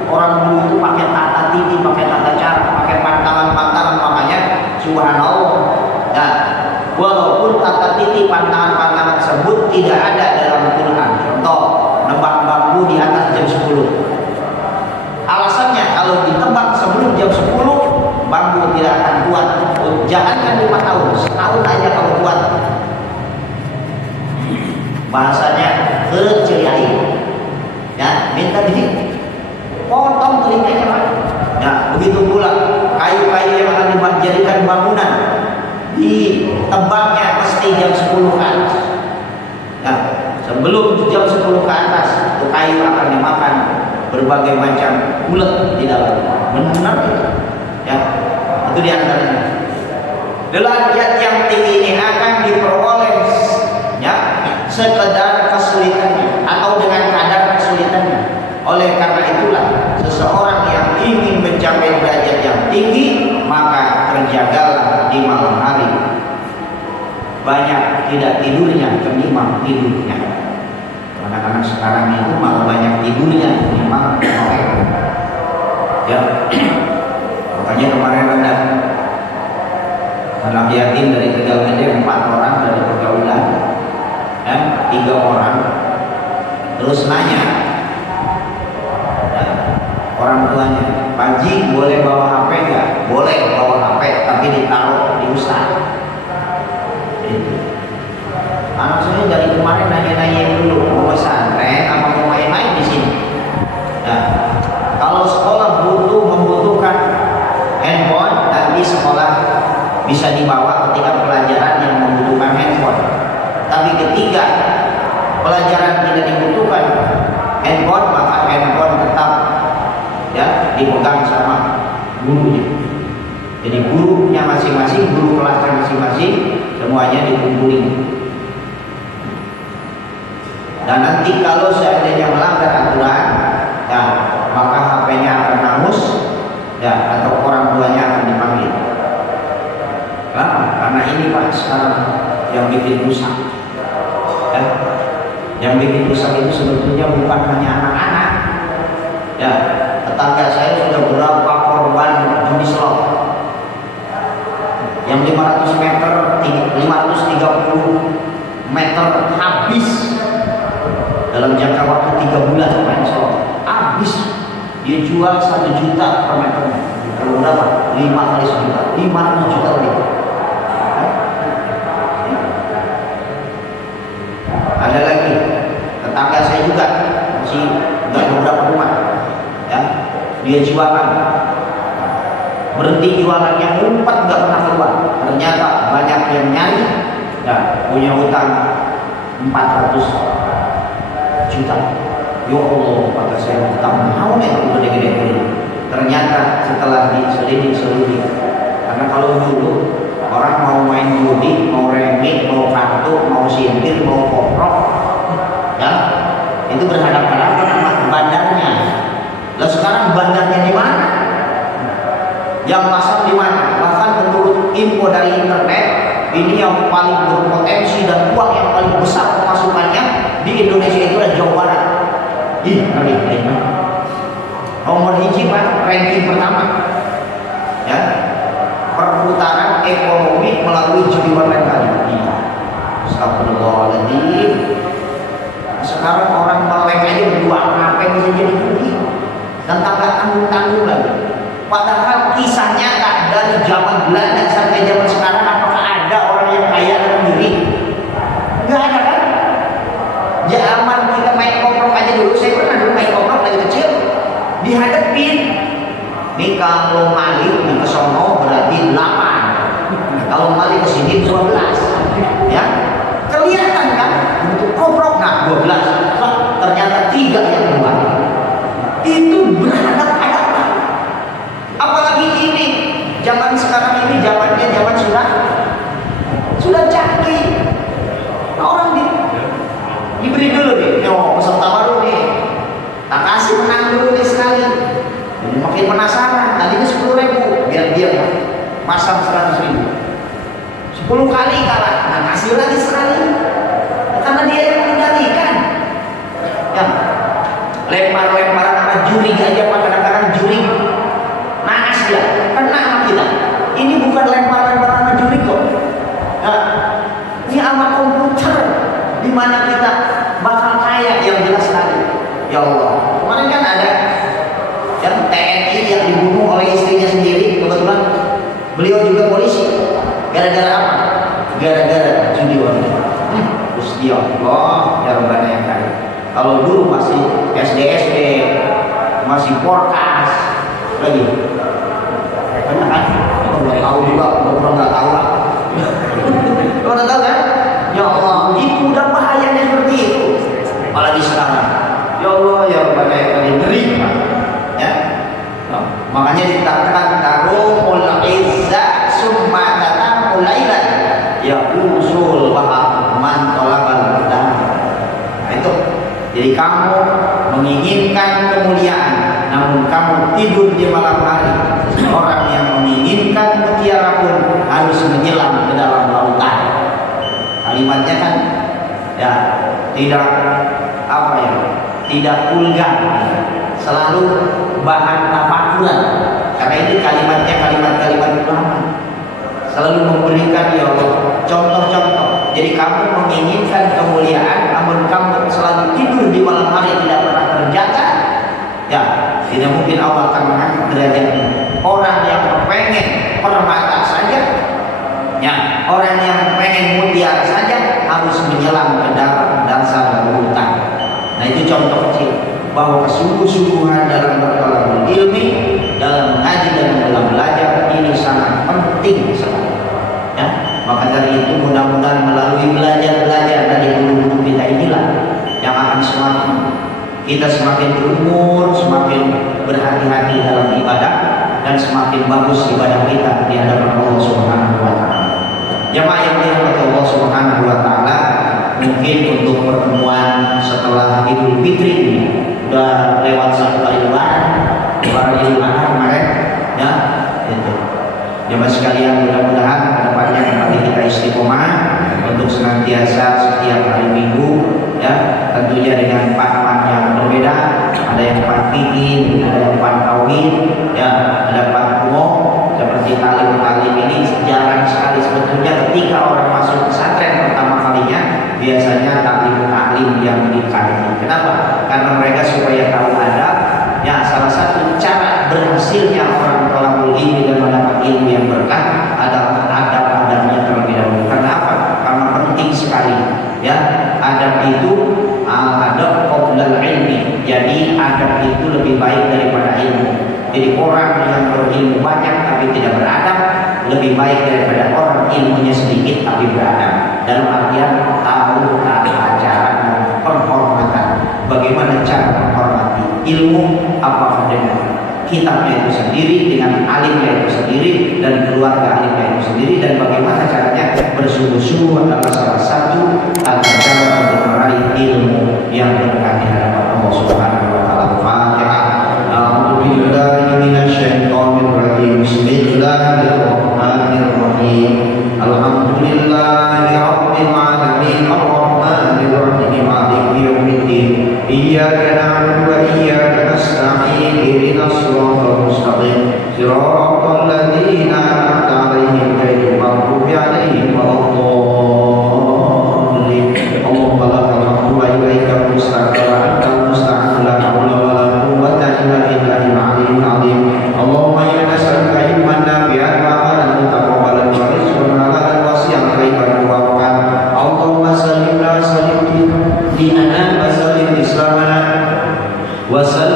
Orang dulu itu pakai tata titi, pakai tata cara, pakai pantangan-pantangan. Makanya subhanallah, nah, walaupun tata titi pantangan-pantangan tersebut tidak ada dalam Quran. Contoh, nebang bambu di atas jam 10. Alasannya kalau ditebang sebelum jam 10, bambu tidak akan kuat. Jangankan 5 tahun, setahun aja kalau kuat. Bahasanya keceriai, ya, minta potong telinganya Pak. Nah, begitu pula kayu-kayu yang akan dijadikan bangunan, ditebangnya mesti jam 10 ke atas. Nah, sebelum jam 10 ke atas, itu kayu akan dimakan berbagai macam ulet di dalam. Benar itu, ya. Itu diantaranya. Derajat yang tinggi ini akan diperoleh sekedar kesulitannya atau dengan kadar kesulitannya. Oleh karena itulah seseorang yang ingin mencapai derajat yang tinggi, maka terjagalah di malam hari. Banyak tidak tidurnya ketimbang tidurnya. Anak-anak sekarang itu malah banyak tidurnya ketimbang melek. Ya, makanya kemarin ada anak yatim dari Tegal Gede 4 orang dari pergaulan, ya, 3 orang, terus nanya orang tuanya, Pak Ji boleh bawa HP nggak? Boleh bawa HP, tapi ditaruh di ustaz. Itu. Anak saya dari kemarin nanya-nanya dulu mau pesantren apa mau main-main di sini. Nah, kalau sekolah membutuhkan handphone, nanti sekolah bisa dibawa ketika pelajaran yang membutuhkan handphone. Tapi ketika pelajaran tidak dibutuhkan handphone, maka handphone tetap ya dipegang sama gurunya. Jadi gurunya masing-masing, guru kelasnya masing-masing, semuanya dikumpulin. Dan nanti kalau seandainya melanggar aturan, ya maka HP-nya akan hangus, ya atau orang tuanya akan dipanggil. Nah, karena ini Pak sekarang yang bikin rusak, ya, yang bikin rusak itu sebetulnya bukan hanya anak-anak, ya. Tetangga saya sudah berapa korban judi slot yang 500 meter, 530 meter habis dalam jangka waktu 3 bulan main slot, habis. Dia jual 1 juta per meter. Kalau berapa? 5 kali 1 juta, 500 juta lebih. Ada lagi tetangga saya juga masih nggak beberapa rumah, ya, dia jualan, berhenti jualannya, ngumpet nggak pernah keluar. Ternyata banyak yang nyari, ya, punya utang 400 juta. Ya Allah, kata saya, utang mau nih kalau gede-gede. Ternyata setelah diselidiki, karena kalau dulu orang mau main judi, mau remi, mau kartu, mau sintir, mau koprok, ya, itu berhadapan-hadapan sama bandarnya. Lah sekarang bandarnya di mana? Yang pasang di mana? Bahkan menurut info dari internet, ini yang paling berpotensi dan uang yang paling besar pemasukannya di Indonesia itu adalah Jawa Barat. Ih, ngeri. Nomor hiji Pak, ranking pertama, ya, perputaran ekonomi melalui judi online tadi. Astagfirullahaladzim. Sekarang orang melek aja berdua ngapain bisa jadi judi, dan tak tanggung-tanggung lagi. Padahal kisah nyata dari zaman Belanda sampai zaman sekarang, apakah ada orang yang kaya dengan judi? Nggak ada kan? Zaman kita main koprok aja dulu, saya pernah dulu main koprok dari kecil, dihadapin nih kalau maling ke sono berarti 8, kalau maling ke sini 12, ya kelihatan kan untuk koprok. Nah 12, ternyata 3 yang keluar, itu berhadapan-hadapan. Apalagi ini zaman sekarang ini, zamannya zaman sudah canggih. Nah, orang diberi dulu nih, peserta baru nih, tak kasih menang dulu nih sekali. Jadi makin penasaran, tadinya 10.000, biar dia pasang 100.000, 10 kali kalah, nah kasih lagi sekali, karena dia yang mengendalikan. Ya, lempar-lemparan sama juri aja Pak, kadang-kadang juri naas dia, kena sama kita. Ini bukan lempar-lemparan sama juri kok. Nah, ini sama komputer, di mana kita bakal kaya yang jelas tadi. Ya Allah, kemarin kan ada yang TNI yang dibunuh oleh istrinya sendiri, kebetulan beliau juga polisi. Gara-gara apa? Gara-gara judi online. Gusti Allah, ya Rabbana yang kaya. Kalau dulu masih SD, masih porkas lagi. Banyak kan? Nggak tahu juga, orang nggak tahu lah. Orang tahu kan? Ya Allah, itu udah bahayanya seperti itu. Apalagi sekarang. Ya Allah, ya Rabbana yang kaya, ngeri, ya. Nah, makanya dikatakan tarumul izza summa tatamul lailan ya usul bahar man talabal huda. Jadi kamu menginginkan kemuliaan, namun kamu tidur di malam hari. Orang yang menginginkan mutiara pun harus menyelam ke dalam lautan. Kalimatnya kan ya tidak apa ya, tidak vulgar, selalu bahan tafakuran. Karena ini kalimatnya kalimat-kalimat ulama, selalu memberikan ya Allah contoh-contoh. Jadi kamu menginginkan kemuliaan, namun kamu selalu tidur di malam hari, tidak pernah terjaga, ya tidak mungkin Allah akan mengangkat derajatmu. Orang yang pengen permata saja, ya orang yang pengen mutiara saja harus menyelam ke dalam dasar lautan. Nah itu contoh kecil bahwa kesungguh-sungguhan dalam bertolak ilmi, dalam mengaji dan dalam belajar ini sangat penting sekali. Ya, maka dari itu mudah-mudahan melalui belajar dari guru-guru kita inilah yang akan semakin kita semakin berumur, semakin berhati-hati dalam ibadah, dan semakin bagus ibadah kita di hadapan Allah Subhanahu wa taala. Jamaah yang dirahmati Allah Subhanahu wa taala, mungkin untuk pertemuan setelah Idul Fitri ini udah lewat satu kali lebaran Idul Adha kemarin, ya itu. Jamaah sekalian, mudah-mudahan kedepannya kembali kita istiqomah untuk senantiasa setiap hari Minggu, ya tentunya dengan part-part yang berbeda. Ada yang part fikih, ada yang part tauhid, ya ada part umum. Seperti talim ini jarang sekali sebetulnya ketika orang masuk pesantren pertama kalinya, biasanya taklim yang dikaji. Kenapa? Karena mereka supaya tahu adab. Ya, salah satu cara berhasilnya orang tolabul ilmi dan mendapat ilmu yang berkah adalah adab-adabnya terlebih dahulu. Karena apa? Karena penting sekali. Ya, adab itu adab qoblal ilmi. Jadi adab itu lebih baik daripada ilmu. Jadi orang yang berilmu banyak tapi tidak beradab lebih baik daripada orang ilmunya sedikit tapi beradab. Dalam artian tahu tata cara dan penghormatan. Bagaimana cara menghormati ilmu, apakah dengan kitabnya itu sendiri, dengan alimnya itu sendiri, dan keluarga alimnya itu sendiri, dan bagaimana caranya bersungguh-sungguh adalah salah satu tata cara untuk meraih ilmu yang berkah di hadapan Allah Subhanahu wa taala. Fatihah. A'udzubillahi minasyaitonirrajim. Bismillahirrahmanirrahim. Alhamdulillahi rabbil alamin. Arrahmanir rahim. Maliki yaumiddin. Iyyaka na'budu wa iyyaka nasta'in. Ihdinas siratal mustaqim. Siratal ladzina an'amta 'alaihim ghairil maghdubi 'alaihim waladdallin. Allahumma lakal hamdu wa ilaikal mustaqim wa antal musta'an. La haula wa la quwwata illa billahil 'aliyyil 'azim. Allahumma inna nas'aluka ilman nafi'an wa 'amalan mutaqabbalan wa rizqan halalan wasi'an khairan mubarakah. Allahumma sallim wa sallim dinana wa sallim islamana wa sallim